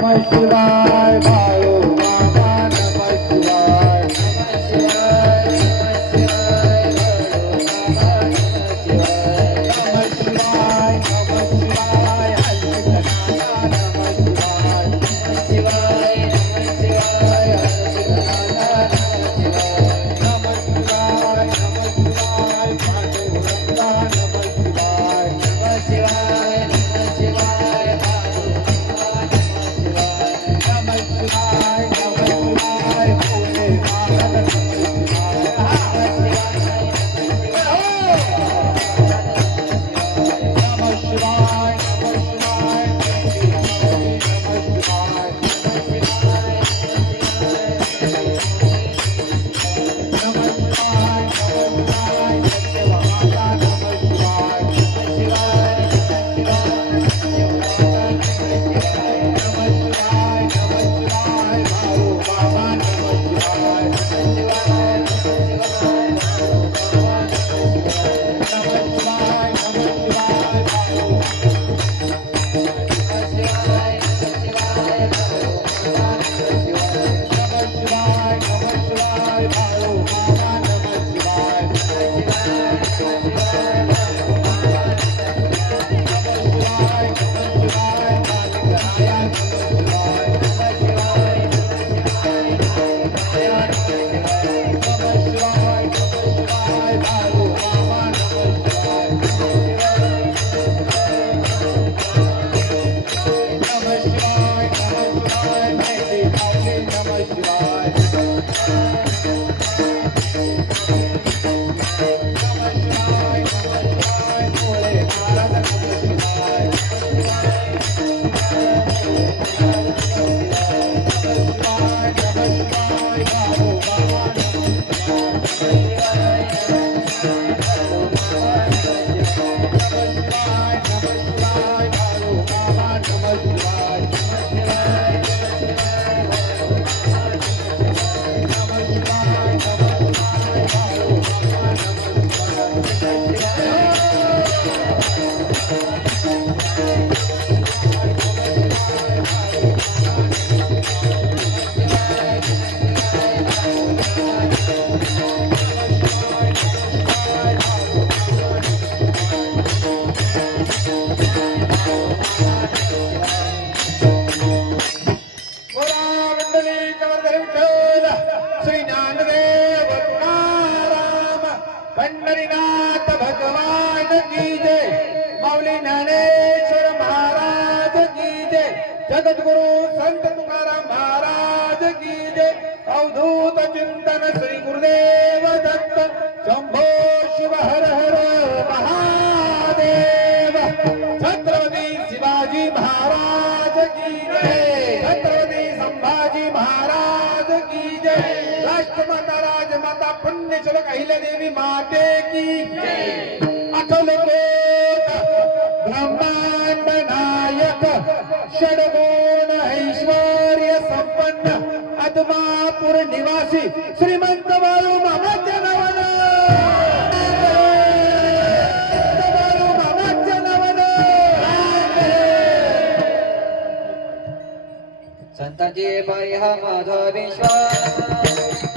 Bye, bye, bye. Vitthal Shri Dnyandev Ram Pandharinath भगवान की जय मौली ज्ञानेश्वर महाराज की जय जगत गुरु संत तुकाराम महाराज की जय अवधूत चिंतन श्री भारत माता राजमाता पुण्यचल अहिल्या देवी माते की. अखल ब्रह्मांड नायक षडगुण ऐश्वर्य संपन्न आदमापूर निवासी श्रीमंत बाळू मामाच्या बाई हा माझा विश्वास.